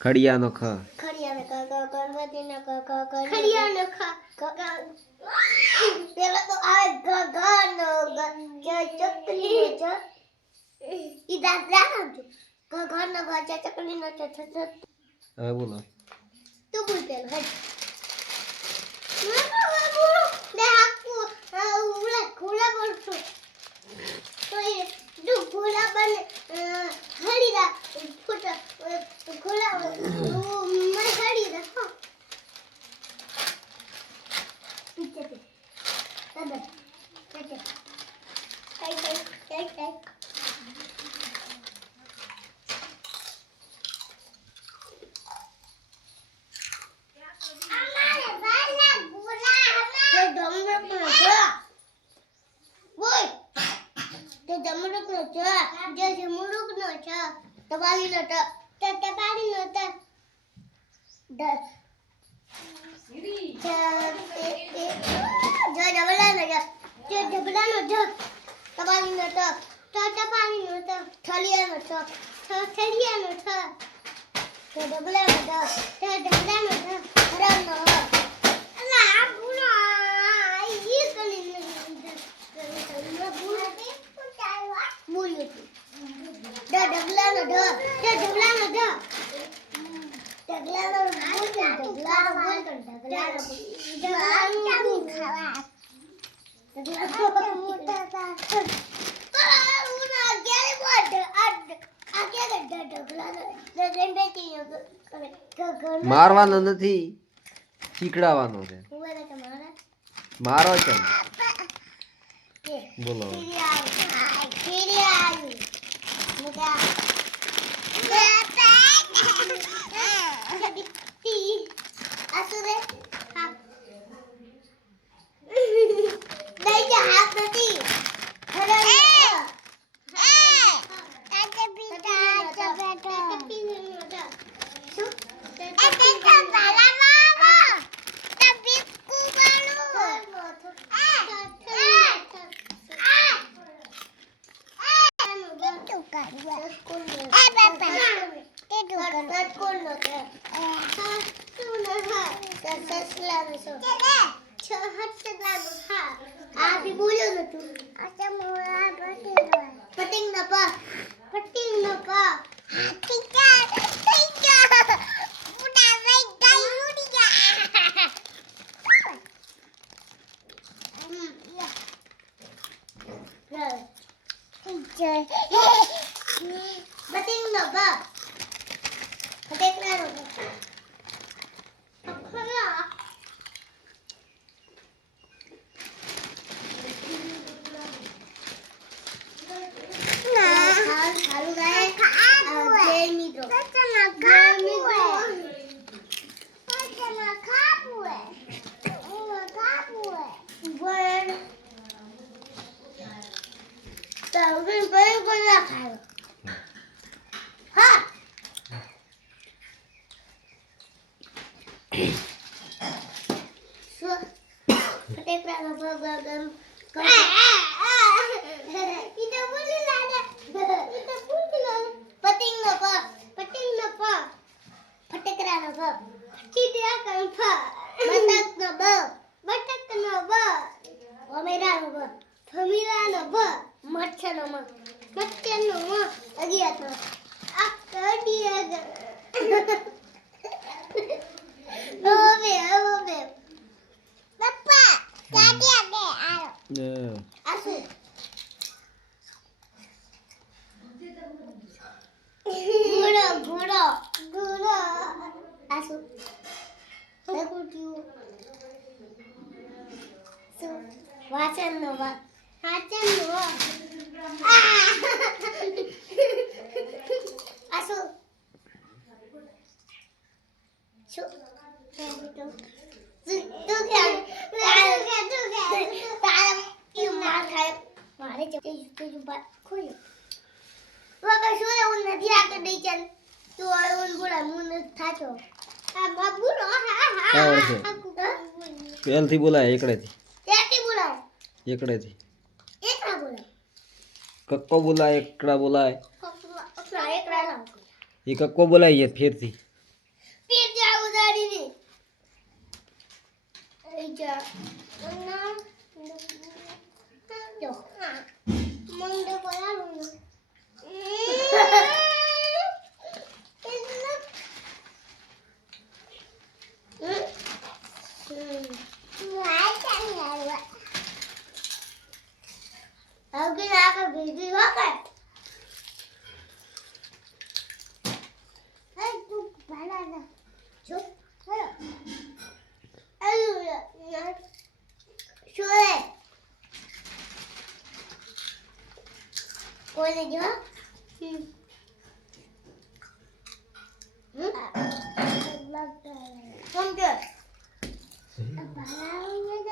ખડિયાનો ખ ખડિયાનો ક ક ગણપતિનો ક ક ક ખડિયાનો ખ ક ક પેલા તો આ ગ ગ નો ગ ચ ચકલીનો ચ ઈ દાંત રાખો ગ ગ નો ગ ચ ચકલીનો ચ ચ ચ હવે બોલો તું બોલ પેલો હેડ બોલો તે જમરૂકનો છે. જે જમરૂકનો છે. ટપાલીનો ટ. તે ટપાલીનો ટ. ડ. જ. તે. તે. જ જબલાનો જ. જે જબલાનો જ. ટપાલીનો ટ. ટ ટપાલીનો ટ. ઠલિયાનો ઠ. ઠ ઠલિયાનો ઠ. તે ડબલાનો ડ. તે ડબલાનો ડ. મારવાનો નથી ચીકડાવાનો છે. મારો છે બોલો. अभी बोलो ना तू अच्छा मोरा पटिंग पटिंग ना पा पटिंग ना पा ठीक है ठीक है बुढ़ा भाई गायूड़िया हम्म या ठीक है 爸，我给，我。你背过这了。Família no, but, much no, much no, again. ઘોડો ઘોડો ઘોડો આસુ લખુટ્યું શું વાચન નો વા વાચન નો આસુ શું તું તું કે તું કે તું કે તારા કેમ ના થાય મારે જતે જુતે બાત ખોલ્યો વગર શું રે હું નથી આગળ દઈ ચાલ પહેલથી બોલાય એકડેથી એકડેથી કક્કો બોલાય એકડા બોલાય એ કક્કો બોલાય ફેરથી ફેર જાવ ઉદારીને Ừ. Ở cái lá cái gì gì hết rồi. Ấy chút phải là nè. Chút. Ấy rồi. Xuống đây. Coi này chưa? Ừ. Ừ. Không. 爸爸，我我那个